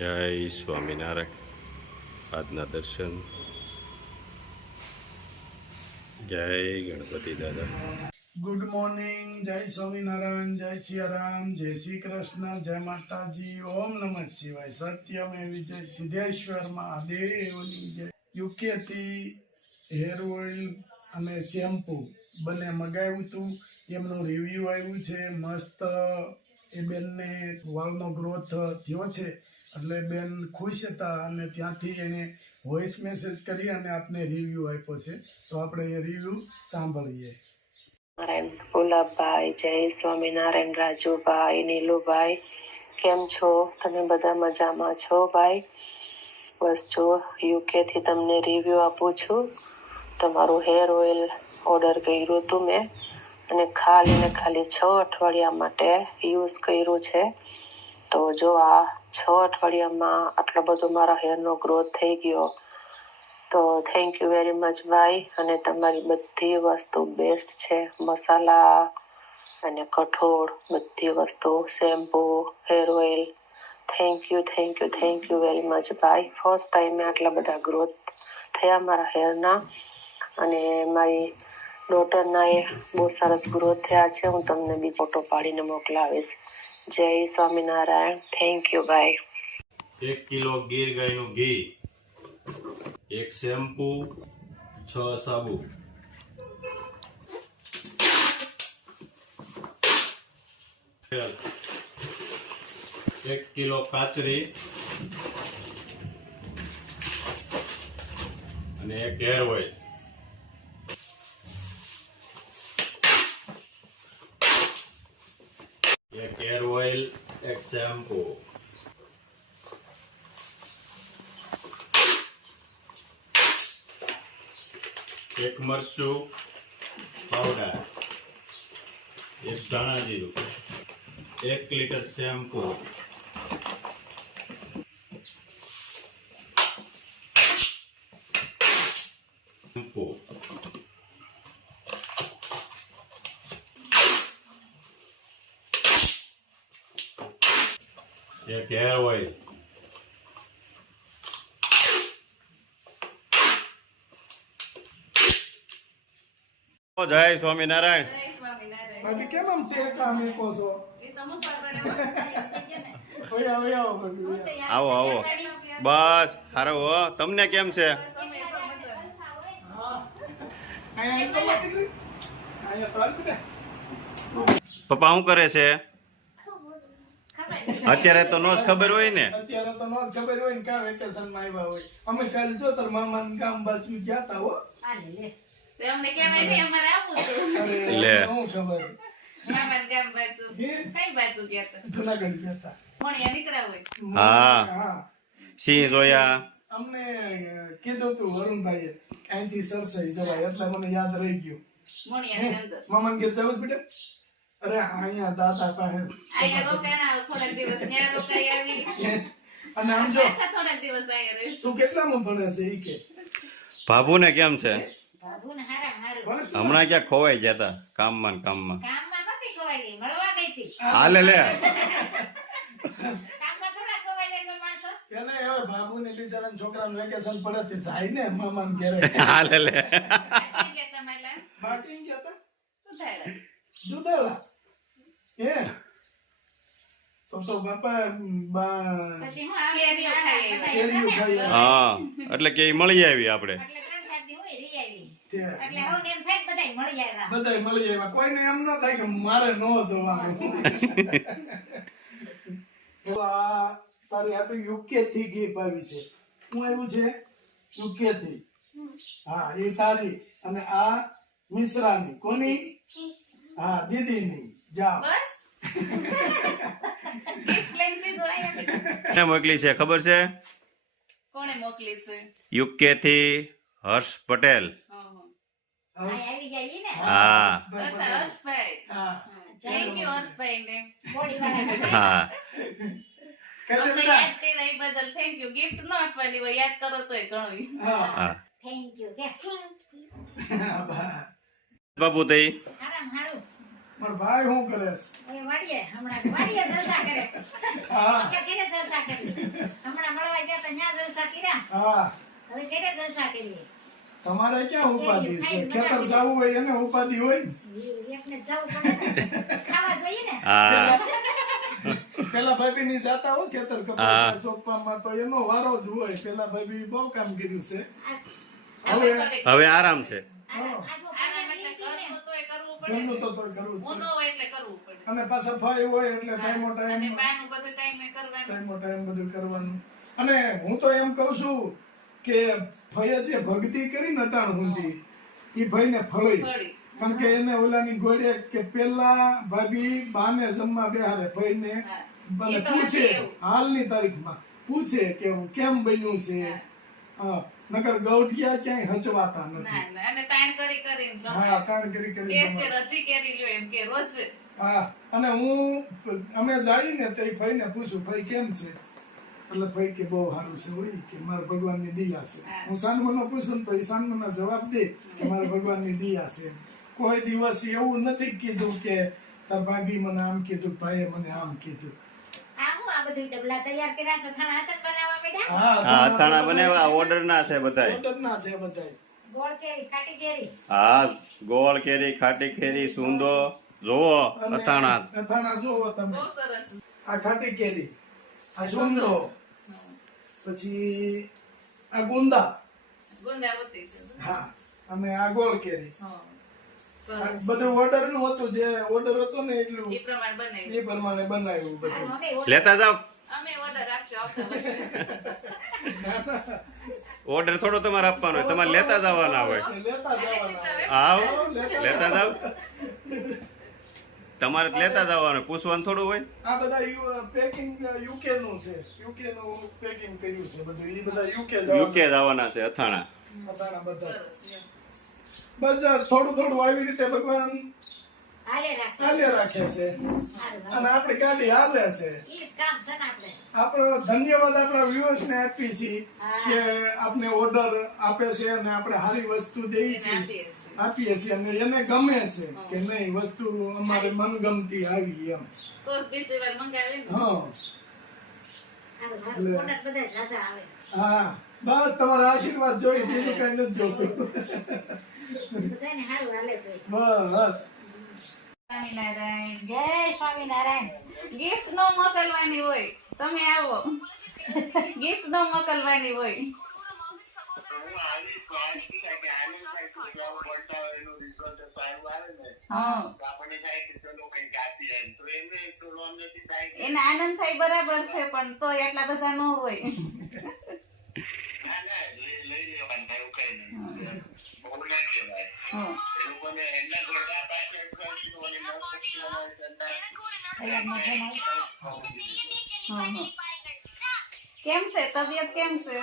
જય સ્વામિનારાયણ. આજના દર્શન. જય ગણપતિ દાદા. Good morning. જય સ્વામિનારાયણ, જય સિયારામ, જય શ્રી કૃષ્ણ, જય માતાજી, ઓમ નમઃ શિવાય. સત્યમે વિજય, સિદ્ધેશ્વર મહાદેવની જય. યુકે થી હેર ઓઇલ અને શેમ્પૂ બંને મગાવ્યું હતું. એમનું રિવ્યૂ આવ્યું છે મસ્ત. એ બેનને વાળનો ગ્રોથ થયો છે એટલે બેન ખુશ હતા અને ત્યાંથી એણે વોઇસ મેસેજ કરી અને આપને રિવ્યૂ આપ્યો છે. તો આપણે એ રિવ્યૂ સાંભળીએ. નારાયણ ગુલાબભાઈ, જય સ્વામિનારાયણ. રાજુભાઈ, નીલુભાઈ, કેમ છો? તમે બધા મજામાં છો ભાઈ? બસ જો યુકે થી તમને રિવ્યુ આપું છું. તમારું હેર ઓઇલ ઓર્ડર કર્યું હતું મેં અને ખાલી 6 અઠવાડિયા માટે યુઝ કર્યું છે. તો જો આ 6 અઠવાડિયામાં આટલો બધો મારા હેરનો ગ્રોથ થઈ ગયો. તો થેન્ક યુ વેરી મચ ભાઈ. અને તમારી બધી વસ્તુ બેસ્ટ છે. મસાલા અને કઠોળ બધી વસ્તુ, shampoo, hair oil, thank you very much ભાઈ. ફર્સ્ટ ટાઈમે આટલા બધા ગ્રોથ થયા મારા હેરના અને મારી ડોટરના એ બહુ સરસ ગ્રોથ થયા છે. હું તમને બીજો ફોટો પાડીને મોકલાવીશ. જય સ્વામિનારાયણ. થેન્ક યુ ભાઈ. 1 કિલો ગીર ગાયનું ઘી, 1 શેમ્પૂ, 6 સાબુ, તેલ, 1 કિલો કાચરી અને 1 હેર ઓઇલ. એક હેર ઓઇલ, 1 શેમ્પૂ, એક મરચું પાવડર, 1 ધાણા જીરું, 1 લીટર શેમ્પૂ, એક હેર ઓઇલ, જય સ્વામિનારાયણ. બાકી કેમ આમ ટેકા મેકો છો? ઓય આવો બાકી ઓય. આવો આવો. બસ હારો હો. તમને કેમ છે? હા અહીંયા તો દીકરી અહીંયા તો બેટા. પપ્પા શું કરે છે? અત્યારે તો નો જ ખબર હોય ને. અત્યારે તો નો જ ખબર હોય ને કા વેકેશન માં આવ્યા હોય. અમે કાલ જો તાર મામા ના ગામ બાજુ ગયા તા હો. અમને કેવાય નહીં અમારે આવું હતું. લે. હું ખબર મામાના ગામ બાજુ કઈ બાજુ ગયા હતા? જુનાગઢ ગયા તા. મોણિયા નીકળ્યા હોય. હા. હા સિંહ જોયા. અમને કીધું તું વરુણભાઈએ અહીંથી સરસાઈ જવાય એટલે મને યાદ રહી ગયું. મોણિયાની અંદર મામા ને ઘેર જવું જ બેટા? અરે અહીંયા દાદા પાસે અહીંયા રોકાણા થોડાક દિવસ ત્યાં રોકાઈ આવી અને આમ જો પાછા થોડાક દિવસ અહીંયા રહીશું. તું કેટલામાં ભણે છે ઈ કે? ભાભુને કેમ છે? બાબુને હારામ હારું. ભણે છે? હમણાં ક્યાં ખોવાઈ ગયા હતા કામમાં ને કામમાં. કામમાં નથી ખોવાઈ ગઈ, મળવા ગઈ હતી. હાલે લે. કામમાં થોડા ખોવાઈ જાય કોઈ માણસો. એને હવે બાબુને બિચારાના છોકરાનું વેકેશન પડે તે જાય ને મામાને ઘેરે. હાલે લે. કાંઈ ગયા તા માયલા? બાકી ઈ ગયા તા શું થાય? દુધાળા હે તો બાપા પછી હું કેરીઓ ખાઈ કેરીઓ ખાઈ બધા. હા એટલે કે ઈ મળી આવી આપણે. એટલે 3-4 દી હોય રહી આવી. તે એટલે હવે એમ થાય કે બધાય મળી આવ્યા. બધાય મળી આવ્યા. કોઈને એમ ન થાય કે મારે ન જવાનું. તો આ તારી આટલું યુકે થી ગીફ આવી છે. હું આવ્યું છે યુકે થી. હા એ તારી અને આ મિશ્રાની. કોની? હા દીદીની. જાઓ. બસ gift લઈને સીધું આયા. કોને મોકલી છે ખબર છે? કોણે મોકલી છે? યુકે થી હર્ષ પટેલ. આવી જાય ઈ ને. હા. બસ હર્ષભાઈ. હા થેન્ક યુ હર્ષભાઈ ને. હા. કહેતે અમને બેટા. યાદ કર્યા એ બદલ થેન્ક યુ. ગિફ્ટ ન આપવાની હોય યાદ કરો તોય ઘણું. હા હા. Thank you. બા. બાપુ તઈ હારામ હારું. મારો ભાઈ શું કરે છે? એ વાડીએ હમણાં વાડીએ જલસા કરે. હા કે ઘરે જલસા કરી. હમણાં હા હવે કેરે જલસા કરીએ. તમારે ક્યાં ઉપાધિ છે? ખેતર જવું હોય એને ઉપાધિ હોય ને. એકને જવું પડે ને. ખાવા જોઈએ ને. હા પેલા ભાભી ની જાતા હો ખેતર હા. કપાસ સોંપવામાં તો એનો વારો જ હોય. પેલા ભાભી બહુ કામ કર્યું છે. આ હવે હવે આરામ છે. આ જો આરામ એટલે કરવું તોય કરવું પડે ઘરનું તો તોય કરવું જ હું ન પડે. હોય એટલે કરવું પડે અને પાછા ભાઈ હોય એટલે ટાઈમો અને ટાઈમ બાનું બધું ટાઈમે કરવાનું ટાઈમો ટાઈમ બધું કરવાનું. અને હું તો એમ કહું છું કે ભાઈએ જે ભક્તિ કરી ને અટાણ સુધી એ ભાઈને ફળી. ફળી. કારણ કે એને ઓલાની ગોળે કે પેલા ભાભી બાને જમવા બેહારે ભાઈને હા. મને એ તો પૂછે હજી એવું. હાલની તારીખમાં પૂછે કે હું કેમ બન્યું છે. હા નકર ગૌઢિયા ક્યાંય હચવાતા નથી. ના ના અને તાણ કરી કરીને જમે. હા તાણ કરી કરી કે જમાડે. છે રજી કેરી લ્યો એમ કે રોજ હા અને હું અમે જઈએ ને તો એ ભાઈને પૂછું ભાઈ કેમ છે એટલે ભાઈ કે બહુ સારું છે હોય કે મારા ભગવાનની દયા છે. હા. હું સાનમનો પૂછું ને તો એ સાનમના જવાબ દે કે મારા ભગવાનની દયા છે. કોઈ દિવસ એવું નથી કીધું કે તાર ભાભી મને આમ કીધું ભાઈએ મને આમ કીધું. આ હું આ બધું ડબલા તૈયાર કર્યા છે થાણા હાથ જ બનાવવા માંડ્યા. હા અથાણા બનાવ્યા ઓર્ડર ના છે બધાય. ઓર્ડરના છે બધાય. ગોળ કેરી ખાટી કેરી. હા ગોળ કેરી ખાટી કેરી સુંદો જોવો અને અથાણા અથાણા જોવો તમે. બહુ સરસ આ ખાટી કેરી, આ સુંદો, પછી આ ગુંદા, ગુંદા હોતી છે હા અને આ ગોળ કેરી. હા આ સરસ બધું ઓર્ડર નું હતું. જે ઓર્ડર હતો ને એટલું એ પ્રમાણે બનાવી એ પ્રમાણે બનાવ્યું બધું. આ અમે ઓળ- લેતા જાવ. અમે ઓર્ડર આપશો આવતા વર્ષે ઓર્ડર થોડો તમારે આપવાનો હોય, તમારે લેતા જવાના હોય. લેતા જવાના. આવ લેતા જાવ. તમારે જ લેતા જવાનું, પૂછવાનું થોડું હોય. આ બધા પેકિંગ યુકે નું છે. યુકે નું પેકિંગ કર્યું છે બધું. એ બધા યુકે યુકે જવાના છે અથાણા. બધા સરસ એમ. બજાર થોડું થોડું આવી રીતે ભગવાન હાલે રાખે. હાલે રાખે છે. સારું, અને હાલે. આપણી ગાડી હાલે છે. ઈ જ કામ છે ને આપણે. આપણો ધન્યવાદ આપણા વ્યુઅર્સ ને આપીએ છીએ હા. કે આપને ઓર્ડર આપે છે અને આપણે સારી વસ્તુ દઈએ એને છીએ આપીએ છીએ. આપીએ છીએ અને એને ગમે છે કે નહીં વસ્તુ અમારે મનગમતી આવી એમ. તો જ બીજી વાર મંગાવી ને હા સારું, સારું. ઓર્ડર બધા ઝાઝા આવે. હા બસ તમારા આશીર્વાદ જોઈ બીજું કઈ નથી જોતું. બધાને સારું હાલે તો. બસ સ્વામિનારાયણ જય સ્વામિનારાયણ. ગિફ્ટ નો મોકલવાની હોય તમે આવો ગિફ્ટ નો મોકલવાની હોય હા એને આનંદ થાય બરાબર છે પણ તો એટલા બધા ન હોય હા. હા, હા. કેમ છે તબિયત કેમ છે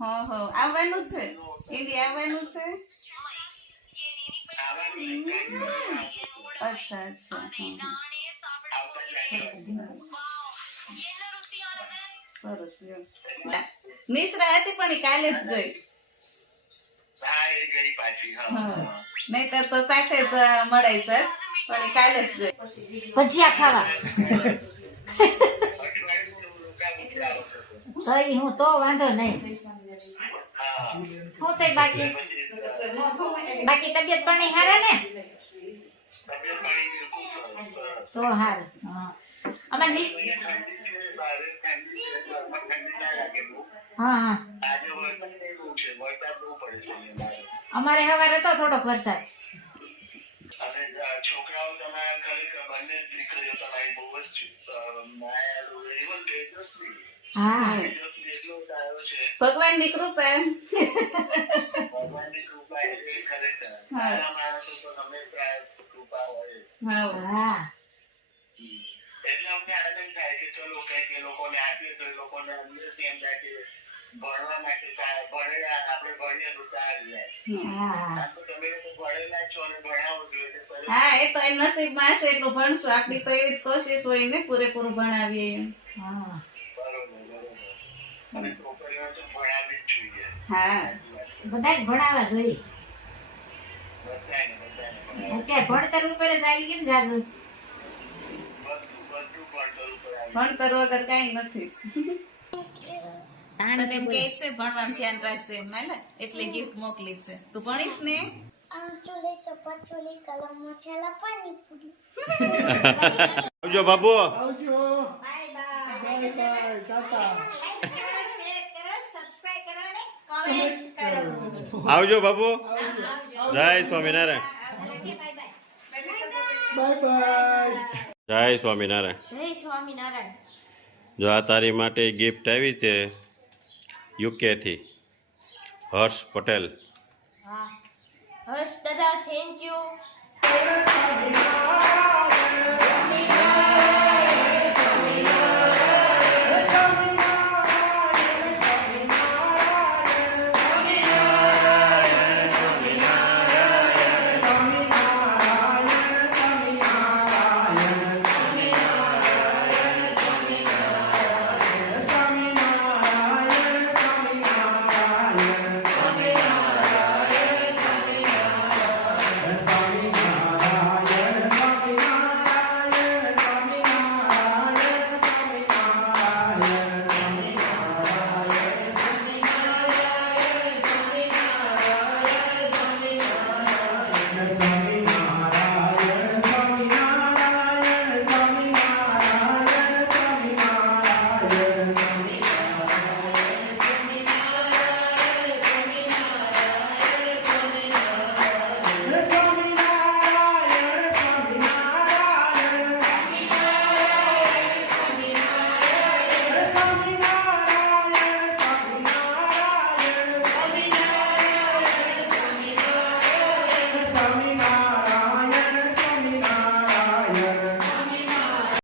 હા હા આવવાનું છે ઇન્ડિયા આવવાનું છે અચ્છા અચ્છા હા, હા. સરસ એમ. નિશ્રા હતી પણ ઈ કાલે જ ગઈ હા નહીતર તો સાથે જ મળે છે પણ ઈ કાલે જ ગઈ ભજીયા ખાવા. તો ઈ હું તો વાંધો નહીં. હું તો બાકી તબિયત પાણી હારે ને તો હાર. હા અમારે હા હા અમારે હવારે તો થોડોક વરસાદ. છોકરાઓ તમારા ખરેખર બંને દીકરીઓ તમારી બહુ જ હા એટલો સારો છે ભગવાનની કૃપા ભગવાનની કૃપા છે ખરેખર હા. સારા માણસો તો હંમેશા કૃપા હોય હા હા એટલે અમને આનંદ થાય કે ચલો કંઈક એ લોકોને આપીએ તો એ લોકોને અંદરથી એમ થાય કે ભણવા માટે ભણેલા આપણે ભણીએ તો સારું જાય હા આમ તો તમે લોકો ભણેલા જ છો અને ભણાવો છો એટલે સરસ હા એ તો એ નસીબમાં હશે એટલું ભણશું આપણી તો એવી જ કોશિશ હોય ને પૂરેપૂરું ભણાવીએ એમ. હા બરોબર અને છોકરીઓ તો ભણાવવી જ જોઈએ હા બધાને ભણાવવા જોઈએ. બધાને ભણાવવા અત્યારે ભણતર ઉપર જ આવી ગયું ને જાજુ. બધું ભણતર ઉપર આવે ભણતર વગર કાંઈ નથી તાણી તને એમ કહે છે ભણવાનું ધ્યાન રાખજે એમ ને એટલે ગિફ્ટ મોકલી છે તું ભણીશ ને આવજો બાબુ. આવજો. Bye bye bye. Tata. Share કરો સબસ્ક્રાઇબ કરો અને કમેન્ટ કરો આવજો બાબુ. જય સ્વામિનારાયણ. Bye bye. જય સ્વામિનારાયણ. જય સ્વામિનારાયણ જો આ તારી માટે ગિફ્ટ આવી છે યુકે થી હર્ષ પટેલ. હા હર્ષ દાદા થેન્ક યુ